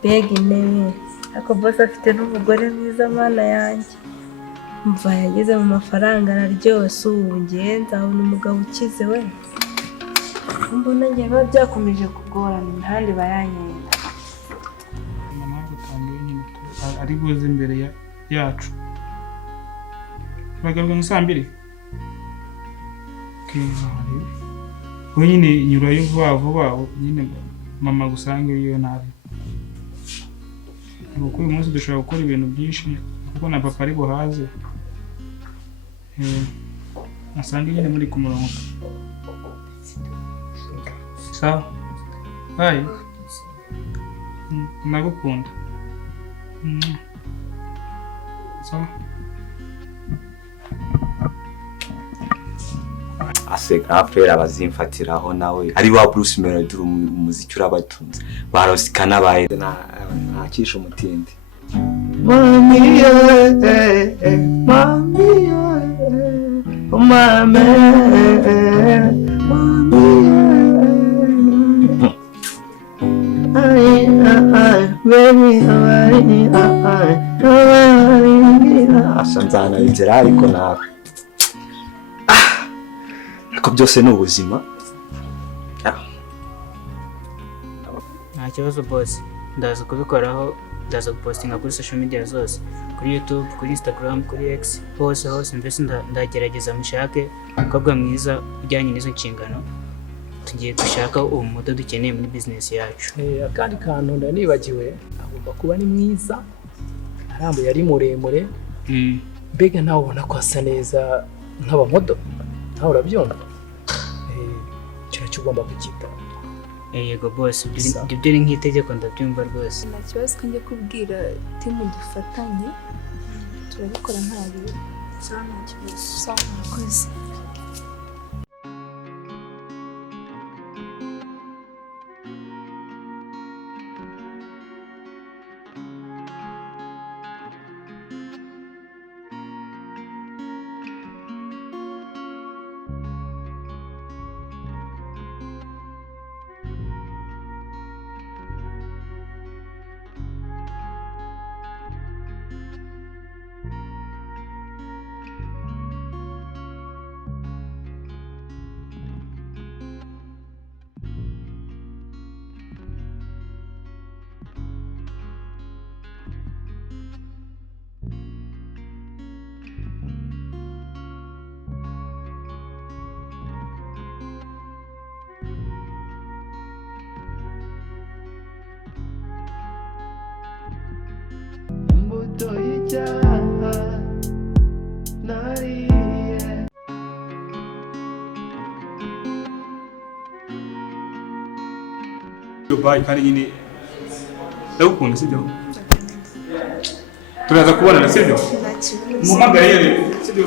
Mbega intebe ako boss afite n'umugore mwiza mana yanjye. Mva yageze mu mafaranga araryoshye ubu ngenza abona umugabo ukize we. Mbona ngiye biba byakomeje kugorana imihanda bayanyenda. Mama gutangiye nyine ari buze imbere yacu. Bagaruka mu saa mbiri. We nyine nyurayo vuba nyine mama gusanga iyo nabi. Kuko uyu munsi dushobora gukora ibintu byinshi kuko na papa ari buhaze. Asanga nyine muri ku murongo. Sawa. Bye. Nagukunda. Sawa. Aseka afera bazimfatiraho nawe ari wa Bruce Melody umuziki urabatunze barosika nabaye nakisha umutindi mami mami mami asanzana inzira ariko nawe ko byose ni ubuzima. Nta kibazo boss, ndaza kubikoraho, ndaza gupostinga kuri social media zose, kuri YouTube, kuri Instagram, kuri X, hose mbese ndagerageza mushake umukobwa mwiza ujyanye n'izo nshingano tugiye dushaka uwo mudo dukeneye muri business yacu. Akandi kantu ndanibagiwe agomba kuba ni mwiza, arambuye ari muremure, mbega nawe ubona ko asa neza nk'abamodo, nawe urabyumva? Cyo ugomba kukita. Yego boss, ibyo ni nk'itegeko ndabyumva rwose. Nta kibazo ko njye kubwira timu dufatanye turabikora nta bibi. Sawa nta kibazo. Sawa mwakoze. Imbuto y'icyaha nariye. Bye kandi nyine ndagukunda sibyo? Turaza kubonana sibyo? Mumagare yere sibyo?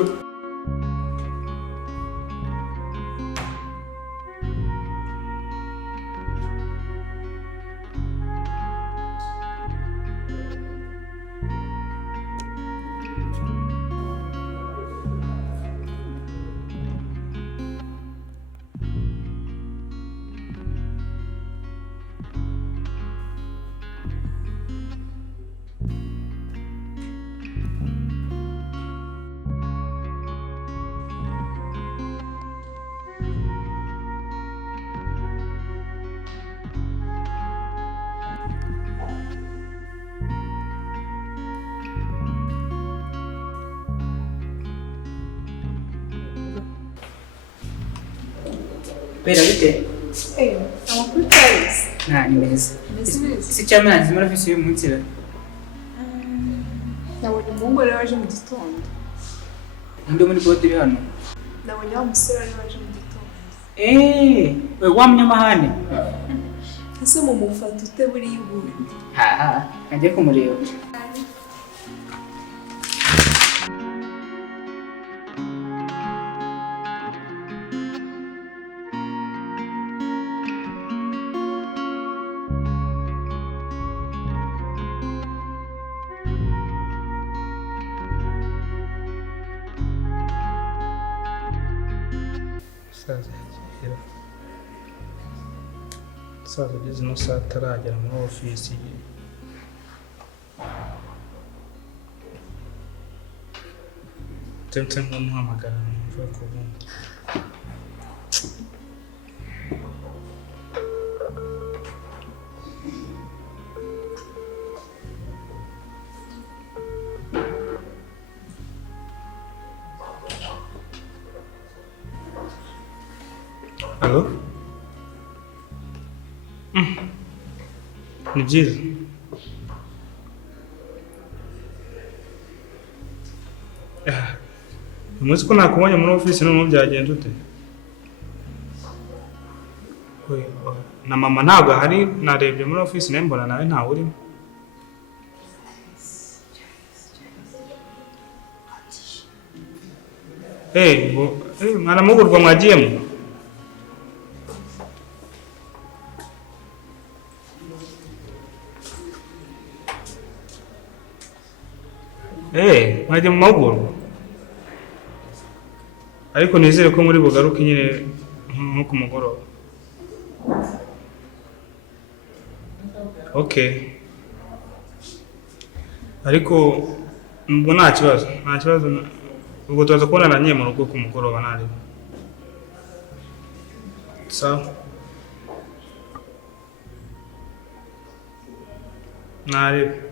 Bera bite? Amakuru twayize. Ni meza. Si cyama nzi muri office y'uyu munsi. Nabonye umuhungu rero waje mu gitondo. Ndi muri board iri hano. Nabonye wa musore rero waje mu gitondo. We wa munyamahane. Ese mu mufata ute buri yubundi? Ajye kumureba. umusaza ugeze ino saa ataragera muri ofisi ye. Tente nk'umuhamagara mvuye ku bundi. Allo? Ni byiza. Umunsi ko nakubonye muri ofisi none byagenze ute? Na mama ntabwo ahari, narebye muri ofisi nawe mbona nawe ntawe urimo. Mwaramugurwa mwagiyemo? Mwajya mu mahugurwa? Ariko nizere ko muri bugaruke nyine nko ku mugoroba. Okay. Ariko ubwo nta kibazo, ubwo tuza kubonana nyine mu rugo ku mugoroba nari. Sawa. Nari.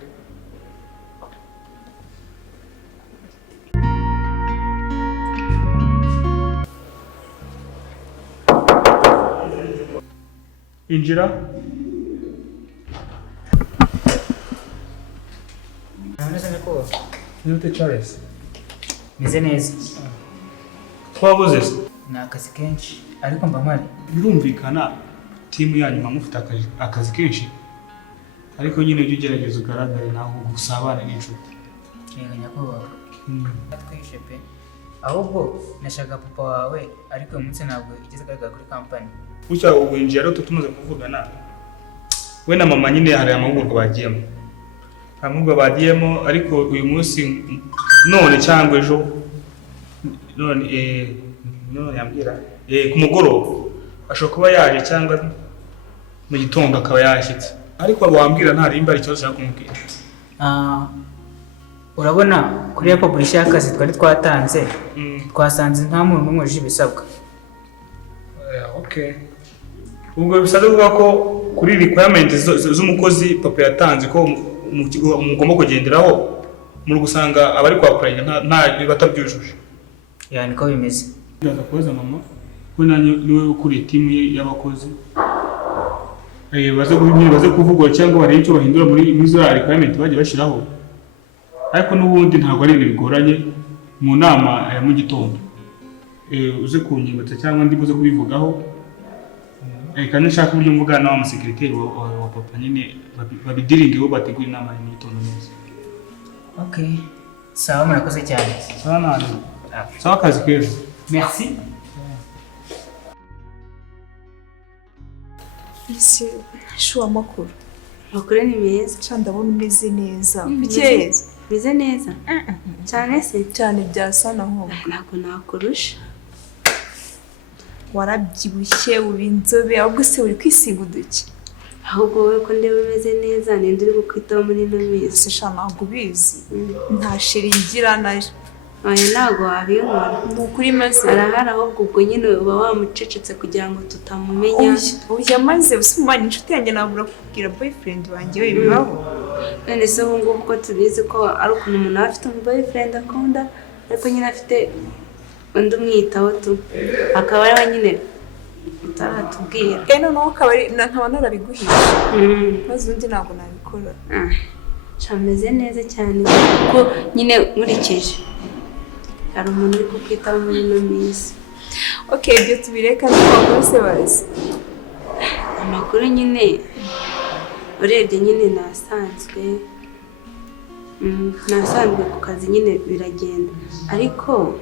Injira. Neza ko Nute Charles. meze neza. Twabuze se. Ni akazi kenshi ariko mba mpari. Birumvikana timu yanyu mufite akazi kenshi. Ariko nyine ujye ugerageza ugaragare naho gusabana n'inshuti. Yego nyakubahwa. Twishe pe. Ahubwo nashaka papa wawe ariko uyu munsi ntabwo igeze agaragara kuri kampani. Ucya ubwinjira rero tumaze kuvugana. We na mama nyine hari amahugurwa bagiyemo. Amahugurwa bagiyemo ariko uyu munsi none cyangwa ejo none yambwira ku mugoroba ashobora kuba yaje cyangwa mu gitondo akaba yashyitse. Ariko wambwira nta rimba ikibazo cyo kumubwira. Urabona kuri ya publisher y'akazi twari twatanze twasanze nta muntu n'umwe uje ibisabwa. Okay. Ubwo bisaba kuvuga ko kuri requirement z'umukozi papa yatanze ko mugomba kugenderaho muri gusanga abari kwa apply nta batabyujuje. Yani ko bimeze. Ndaza kubaza mama ko niwe ukuri team y'abakozi. Baze kuvugwa cyangwa barebe icyo bahindura muri za requirement bagiye bashiraho. Ariko n'ubundi ntabwo ari ibintu bigoranye mu nama ya mu gitondo. Uze kunyibutsa cyangwa ndi buze kubivugaho. Kandi nshaka uburyo mvugana n'aba secretary wa papa nyine babidiringeho bategura inama mu gitondo neza. Okay. Sawa murakoze cyane. Sawa nani. Sawa kazi keza. Merci. Ese shuwa makuru. Makuru ni meza. Cyane ndabona umeze neza. Bikeze. Bize neza. Cyane se cyane byasana nko. Ntabwo nakurusha. Warabyibushye uri inzobe ahubwo se uri kwisiga uduki. Ahubwo wowe ko ndeba umeze neza ninde uri gukwitaho muri ino minsi. Se sha ntabwo ubizi. Nta shiringira naje. Oya ntabwo wabinkora. Ukuri maze arahari ahubwo ubwo nyine uba wamucecetse kugira ngo tutamumenya. Oya maze usumanye inshuti yanjye nabura kubwira boyfriend wanjye we bibaho. None se ubu ngubu ko tubizi ko ari ukuntu umuntu afite boyfriend akunda ariko nyine afite undi umwitaho tu akaba ari nyine utaratubwira. Noneho akaba nkaba narabiguhisha. Maze undi ntabwo nabikora. Cameze neza cyane kuko nyine nkurikije hari umuntu uri kukwitaho muri ino minsi. Okay, ibyo tubireka n'amakuru se bazi. Amakuru nyine urebye nyine nasanzwe ku kazi nyine biragenda ariko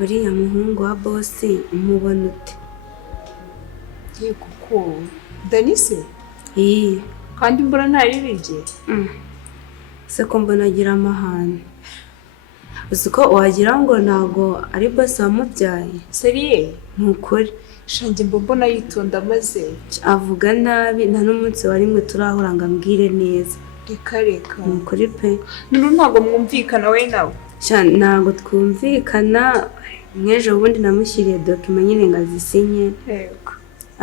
uriya muhungu wa boss umubona ute? Kuko Danise kandi mbona ntaririje. Se ko mbona agira amahane. uzi ko wagira ngo ntabwo ari boss wamubyaye seriye nukuri shanjye mbona yitonda maze avuga nabi nta n'umunsi wa rimwe turahura ngo ambwire neza reka nukuri pe ntabwo mwumvikana we nawe ntabwo twumvikana nk'ejo bundi namushyiriye dokima nyine ngo azisinye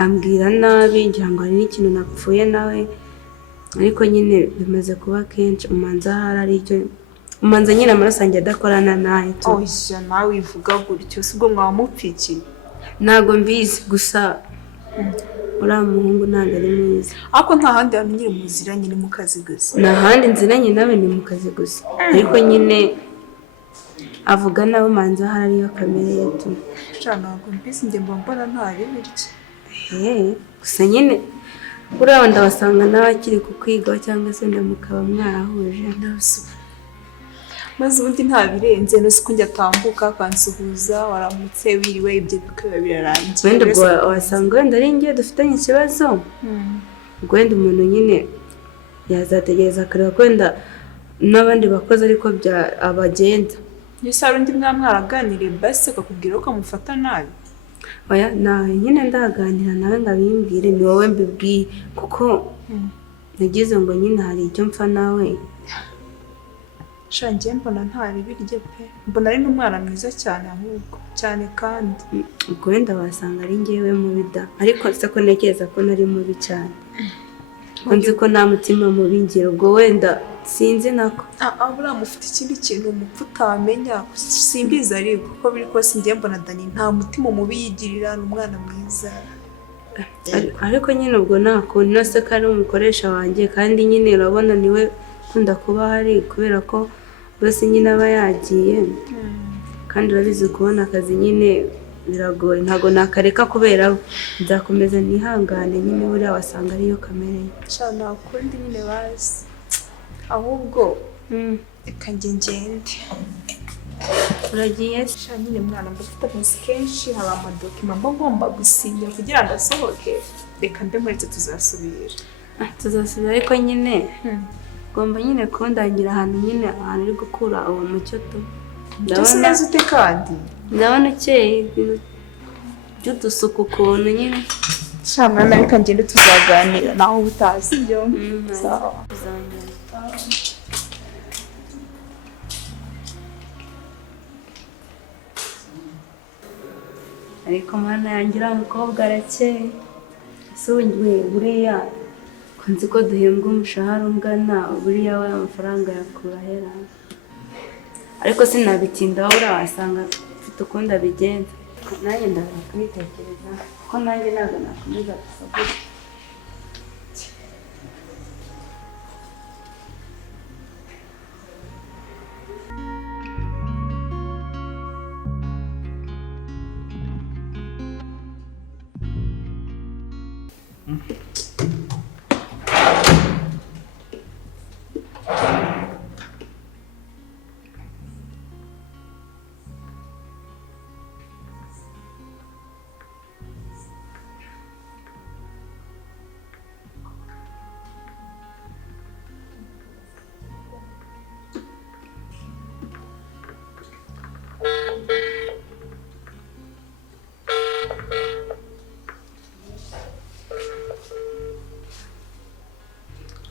ambwira nabi ngira ngo hari n'ikintu napfuye nawe ariko nyine bimaze kuba kenshi umanza hararicyo umanza nyine amaraso yanjye adakorana nawe oya nawe ivuga gutyo sibwo mwamupfikiye ntabwo mbizi gusa uriya muhungu ntabwo ari mwiza ariko nta handi hantu nyine muziranye ni mu kazi gusa nta handi nziranye nawe ni mu kazi gusa ariko nyine avuga nawe umanza harariyo kamere yetu ntabwo mbizi njye mbona ntari bityo gusa nyine uriya ndabasanga nawe akiri kukwigaho cyangwa se ndamukaba mwarahuje maze ubundi ntabirenze nose ko njya atambuka akansuhuza waramutse wiriwe ibyo bikaba birarangiye wenda ubwo wasanga wenda ari njye dufitanye ikibazo ubwo wenda umuntu nyine yazategereza akareba ko wenda n'abandi bakozi ariko abagenda yose hari undi mwaraganiriye basi akakubwira ko amufata nabi oya nawe nyine ndaganira nawe ngo abimbwire ni wowe mbibwiye kuko nagize ngo nyine hari icyo mpfa nawe shangiye mbona ntari birye pe mbona ari n'umwana mwiza cyane ahubwo cyane kandi ubwo wenda wasanga ari njyewe mubi da ariko se ko ntekereza ko nari mubi cyane nzi ko nta mutima mubi ngira ubwo wenda sinzi nako buriya mufite ikindi kintu umupfu utamenya simbizi ariko kuko biri kose njye mbona Dani nta mutima mubi yigirira ni umwana mwiza ariko nyine ubwo nta kuntu nose ko ari umukoresha wanjye kandi nyine urabona niwe ukunda kuba hari kubera ko bose nyine aba yagiye kandi urabizi kubona akazi nyine biragoye ntabwo nakareka kubera nzakomeza nihangane nyine buriya wasanga ariyo kamere nta kundi nyine bazi ahubwo reka njye ngende uragiye nyine mwana mbafite akazi kenshi haba amadokima mba ngomba gusinya kugira ngo asohoke reka mbe muretse tuzasubira ariko nyine ugomba nyine kundangira ahantu nyine ahantu uri gukura uwo mucyo tu ndabona neza ute kandi ndabona ukeye by'udusuku ukuntu nyine mwana reka ngende tuzaganira naho utazi ibyo sawa ariko mwana yanjye uriya mukobwa arakeye ese buriya nzi ko duhembwa umushahara ungana buriya we amafaranga yakura ahera ariko sinabitindaho buriya wasanga mfite ukundi abigenza nanjye ndaza kubitekereza kuko nanjye ntabwo nakomeza gusabura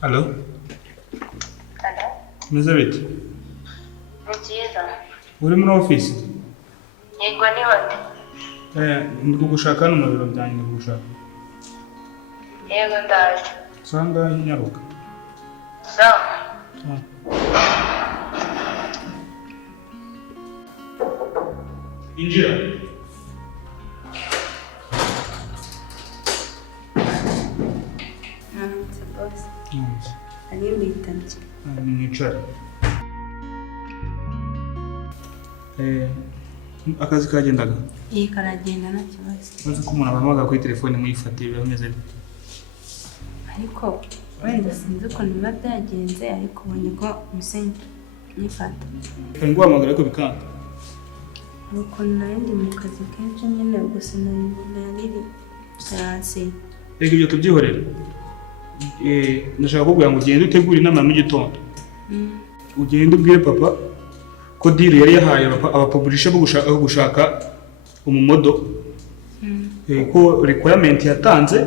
Halo? Halo? Meze bite? Ni byiza. Uri muri ofisi? Yego ni hote. Ndi kugushaka hano mu biro byanjye ndi kugushaka. Yego ndaje. Sanga nyaruka. Sawa. Injira. Ari mbitanze. Mwicara. Akazi kagendaga? Iyi karagenda nta kibazo. Maze ko umuntu abahamagara kuri telefone muyifatiye birameze bite? Ariko wenda sinzi ukuntu biba byagenze ariko ubonye ko umusenyi nyifata. Nguhamagara ko bikanga? Hari ukuntu narindi mu kazi kenshi nyine gusa nariri hasi. Reka ibyo tubyihorere. Ndashaka kubwira ngo ugende utegure inama mu gitondo. Ugende ubwire papa ko deal yari yahaye abapublisher bo gushaka umumodo ko requirement yatanze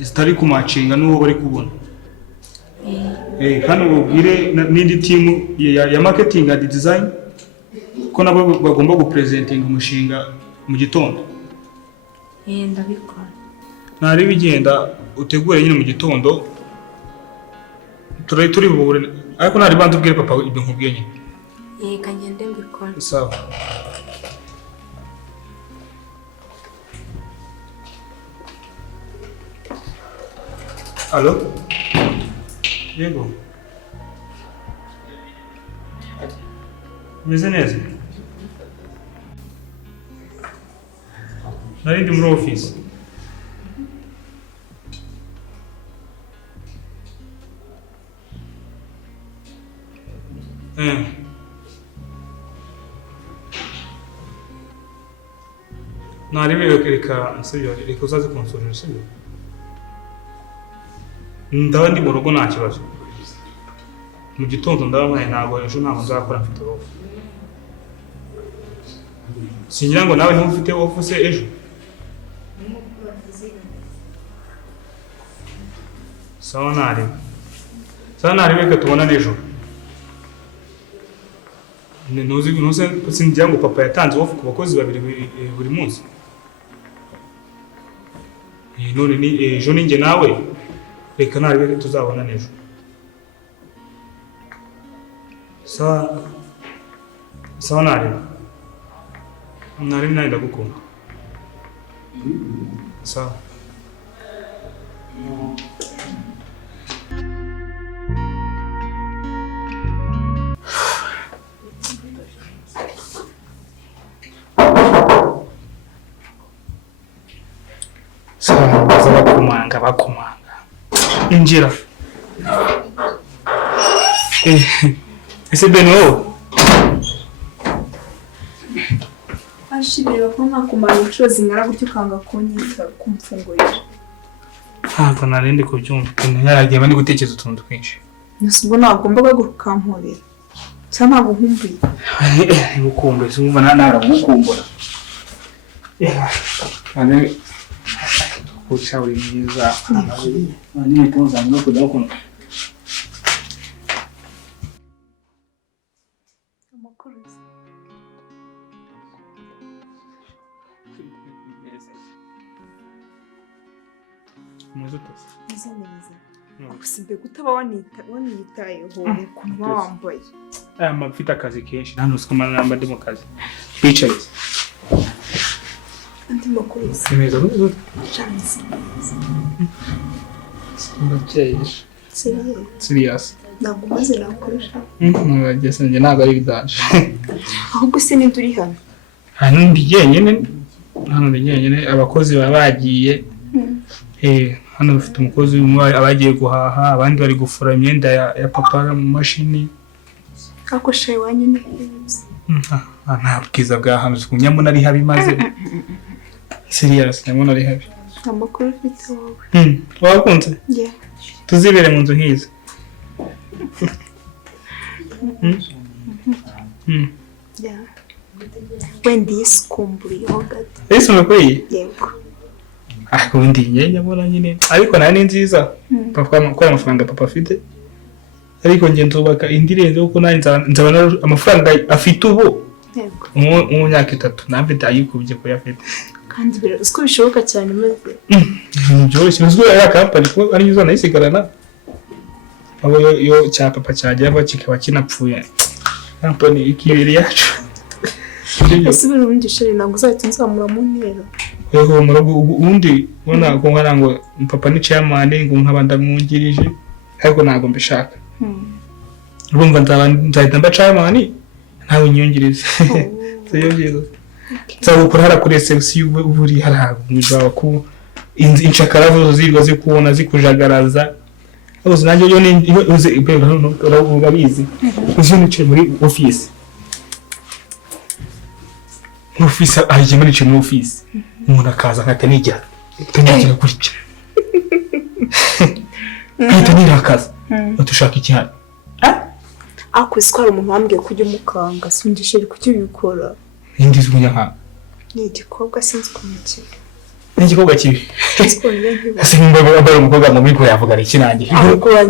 zitari kumacinga n'uwo bari kubona kandi ubwire n'indi team ya marketing and design ko nabo bagomba gupresenting umushinga mu gitondo ndabikora nari bigenda utegure nyine mu gitondo turi bubure ariko nari banze ubwire papa ibyo nkubwiye nyine kagende mbikora sawa Allo? Yego. Meze neza? Nari ndi muri office. Nari reka uzaze kunsurira sibyo? Ndaba ndi mu rugo nta kibazo. Mu gitondo ndabaye ntabwo ejo ntabwo nzakora mfite off. Singira ngo nawe ntufite off se ejo. Sawa nari reka tubona ejo. Nuzi singira ngo papa yatanze off ku bakozi babiri buri munsi. None ni ejo ninjye nawe reka nari tuzabona ejo. Sawa nari ndagukunda. Sawa. Bakumanga. Injira. Ese Beno. Ashibira ko nakumara inshuro zingana gutyo kanga kunyita kumfungurira. Ntabwo narindi kubyumva. Yaragiye bandi gutekereza utuntu twinshi. Nasubo nagomba gukamporera. Cyangwa ntabwo nkumbuye. Ngukumbuye sinumva naragukumbura. Ane Ucha uri mwiza. Nani tuza ngo kudakona. Usibye kutaba wanitayeho ukuntu wambaye. Mfite akazi kenshi nta nusikomana namba ndi mu kazi. Bicaye. Andi makuru. Simeza n'uzo. Serious. Ntabwo maze nakoresha. Ngeze nje ntabwo ari bidanje. Ahubwo se ni turi hano. Hano ndi jenyine abakozi babagiye. Hano bafite umukozi umwe abagiye guhaha abandi bari gufura imyenda ya papa mu mashini. Ako shaye wanyine. Nta bwiza bwa hano kunyamuna ari habi maze. Serious nyamuna ari habi. Amakuru ufite wowe. Wakunze? Yeah. Tuzibere mu nzu nkiza. Yeah. Wendi iskumburiyeho gato. Ese unakwiye? Yego. Ubundi nyenya mbona nyine ariko nani nziza. Papa ko amafaranga papa afite. Ariko nge nzubaka indirenze kuko nani nzabana amafaranga afite ubu. Yego. Mu myaka 3 nambe ayikubye ko yafite. Kandi biro usko bishoboka cyane maze. Byoroshye nuzwe ya company ko ari nyuzo nayisigarana. Abo yo cya papa cyajya aba kikaba kinapfuye. Company ikibiri yacu. Ese biro ubundi sheri ntabwo uzahita nzamura mu ntero. Yego murago ubundi ubona ko nkara ngo papa ni chairman ngo nkabanda mwungirije ariko ntago mbishaka. Urumva nzahita mba chairman ntawe nyungirize. Seyo byiza. Nzagukora hara kuri reception buri harago mujaba ku inshakara zo zirwa zikubona zikujagaraza. Abuze nanjye yo ni uze ibero no uravuga bizi. Uzi nice muri office. Office aje muri cyo mu office. Umuntu akaza nkatanijya. Tanijya kurya. Nkatanira akaza. Batushaka iki hano? Akwisi ko hari umuntu wambwiye kujya umukanga sindishe kuki ubikora. Indi zunya nka. Ni igikobwa sinzi kumukira. Ni igikobwa kibi. Sipone nkiba. Simba bari umukobwa mu bigo yavuga iki nanjye.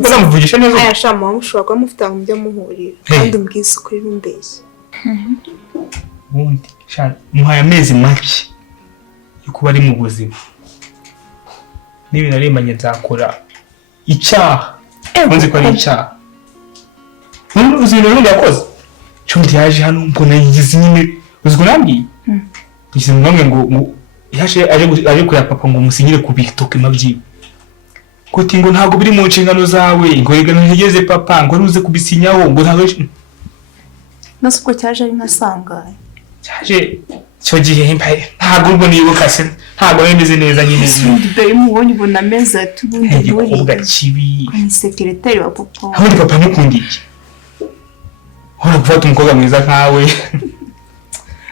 Bana muvugisha neza. Aya shama wamushobora mufita mu byo muhurira. Kandi umbwise ukuri bimbeshye. Bundi sha muhaye amezi make yo kuba ari mu buzima. Nibi narimanye nzakora icyaha. Nzi ko ari icyaha. Uzino rundi yakoze. Chundi yaje hano mbona yigize nyine uziko nambwiye. Yise mwamwe ngo yaje aje kuya papa ngo musinyire kubitoke mabyiwe. Kuti ngo ntago biri mu nshingano zawe ngo yegana ntigeze papa ngo nuze kubisinyaho ngo ntago Nasuko cyaje ari nasangaye. Cyaje cyo gihe mbaye ntago ubwo nibuka se ntago nemeze neza nyine. Sindi be mubonye ubona meza tubundi muri. Ubwa kibi. Ni secretary wa papa. Aho papa mukundiye. Hora gufata umukobwa mwiza nkawe.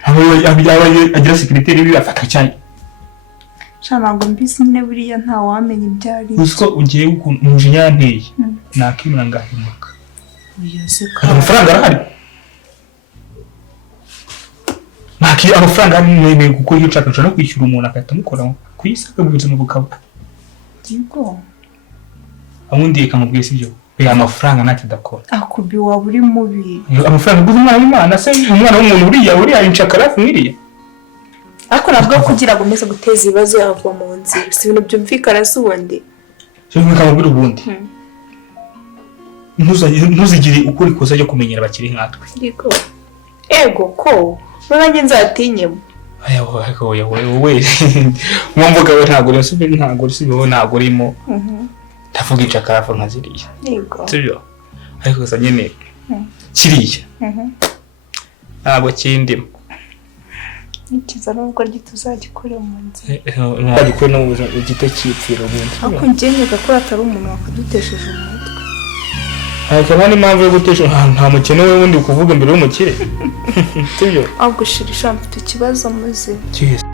Aho agira secretary bibafata cyane. Shana ngo mbisi nyine buriya nta wamenye ibyari. Usko ugiye umujinya yanteye. Nakimura ngahimuka. Uyose ka. Amafaranga arahari. Naki amafaranga ni gukora iyo nshaka no kwishyura umuntu akahita mukora kuyisaka mu buzima bukaba. Yego. Amundi kamubwiye sibyo. Be amafaranga nakidakora. Akubi wa buri mubi. Amafaranga guzuma y'Imana se umwana w'umuntu uriya inshakara mwiriye. Ako nabwo kugira ngo meze guteza ibibazo yava mu nzira. Si ibintu byumvikana se ubundi. Cyo kamubwira ubundi. Ntuzigire ukuri koza ryo kumenyera bakiri nkatwe. Yego. Ego ko. Nanjye nzatinyemo. Ayo we. Mwumvuga we ntago rusibe ntago rimo. Tavuga inshakara nka ziriya. Yego. Sibyo. Ariko gusa nyene kiriya. Ntago kindimo. Nikiza nubwo gituzagikore mu nzira. Ntagikore no ugite cyipfira ubundi. Ako ngenyeka ko atari umuntu wakadutesheje umutwe. Hakaba n'impamvu yo gutesha nta mukene we wundi kuvuga imbere y'umukire. Sibyo. Ahubwo shirisha mfite ikibazo muze. Yes.